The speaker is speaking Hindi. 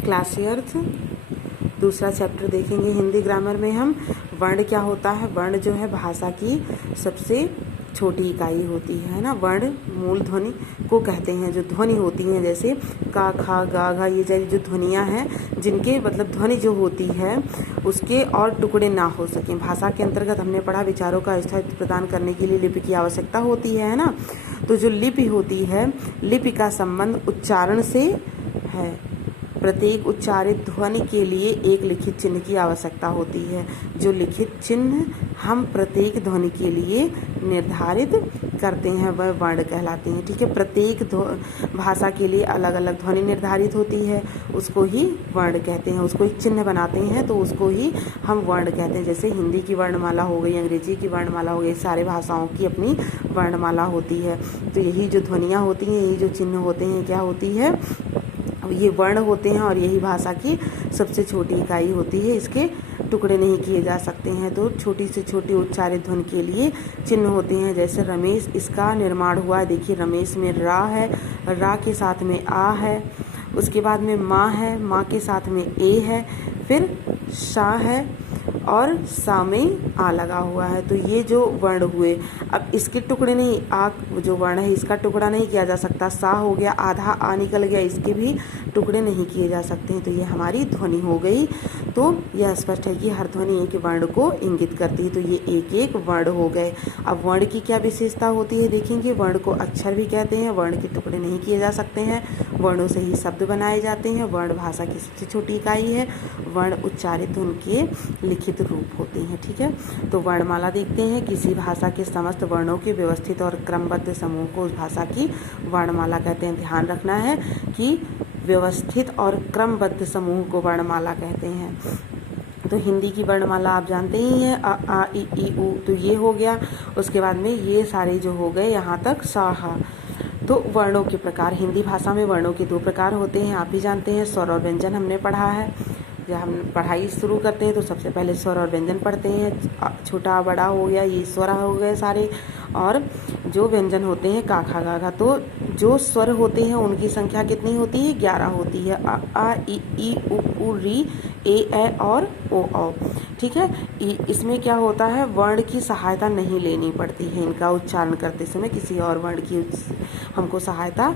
क्लासियर्थ। दूसरा चैप्टर देखेंगे हिंदी ग्रामर में हम वर्ण क्या होता है। वर्ण जो है भाषा की सबसे छोटी इकाई होती है ना। वर्ण मूल ध्वनि को कहते हैं, जो ध्वनि होती हैं जैसे का, खा, गा, घा, ये जो ध्वनियाँ हैं जिनके मतलब ध्वनि जो होती है उसके और टुकड़े ना हो सकें। भाषा के अंतर्गत हमने पढ़ा विचारों का स्थायित्व प्रदान करने के लिए लिपि की आवश्यकता होती है ना। तो जो लिपि होती है, लिपि का संबंध उच्चारण से है। प्रत्येक उच्चारित ध्वनि के लिए एक लिखित चिन्ह की आवश्यकता होती है। जो लिखित चिन्ह हम प्रत्येक ध्वनि के लिए निर्धारित करते हैं वह वर्ण कहलाते हैं। ठीक है, प्रत्येक भाषा के लिए अलग अलग ध्वनि निर्धारित होती है, उसको ही वर्ण कहते हैं। उसको एक चिन्ह बनाते हैं तो उसको ही हम वर्ण कहते हैं। जैसे हिंदी की वर्णमाला हो गई, अंग्रेजी की वर्णमाला हो गई, सारे भाषाओं की अपनी वर्णमाला होती है। तो यही जो ध्वनियाँ होती हैं, यही जो चिन्ह होते हैं, क्या होती है, ये वर्ण होते हैं और यही भाषा की सबसे छोटी इकाई होती है। इसके टुकड़े नहीं किए जा सकते हैं। तो छोटी से छोटी उच्चारित ध्वनि के लिए चिन्ह होते हैं। जैसे रमेश, इसका निर्माण हुआ है। देखिए रमेश में रा है, रा के साथ में आ है, उसके बाद में माँ है, माँ के साथ में ए है, फिर शा है और सा में आ लगा हुआ है। तो ये जो वर्ण हुए, अब इसके टुकड़े नहीं, आ जो वर्ण है इसका टुकड़ा नहीं किया जा सकता। सा हो गया, आधा आ निकल गया, इसके भी टुकड़े नहीं किए जा सकते हैं। तो ये हमारी ध्वनि हो गई। तो यह स्पष्ट है कि हर ध्वनि एक वर्ण को इंगित करती है। तो ये एक एक वर्ण हो गए। अब वर्ण की क्या विशेषता होती है देखेंगे। वर्ण को अक्षर भी कहते हैं। वर्ण के टुकड़े नहीं किए जा सकते हैं, वर्णों से ही शब्द बनाए जाते हैं। वर्ण भाषा की सबसे छोटी इकाई है। वर्ण उच्चारित उनके लिखित रूप होते हैं। ठीक है, तो वर्णमाला देखते हैं। किसी भाषा के समस्त वर्णों के व्यवस्थित और क्रमबद्ध समूह को उस भाषा की वर्णमाला कहते हैं। ध्यान रखना है कि व्यवस्थित और क्रमबद्ध समूह को वर्णमाला कहते हैं। तो हिंदी की वर्णमाला आप जानते ही हैं, अ आ इ ई उ, तो ये हो गया। उसके बाद में ये सारे जो हो गए यहाँ तक सा हा। तो वर्णों के प्रकार, हिंदी भाषा में वर्णों के 2 प्रकार होते हैं, आप भी जानते हैं। स्वर और व्यंजन हमने पढ़ा है। जब हम पढ़ाई शुरू करते हैं तो सबसे पहले स्वर और व्यंजन पढ़ते हैं। छोटा बड़ा हो गया, ये स्वर हो गए सारे। और जो व्यंजन होते हैं का, खा, गा, घा, तो जो स्वर होते हैं उनकी संख्या कितनी होती है, 11 होती है। अ आ इ ई उ री ए और ओ औ। ठीक है, इसमें क्या होता है, वर्ण की सहायता नहीं लेनी पड़ती है। इनका उच्चारण करते समय किसी और वर्ण की हमको सहायता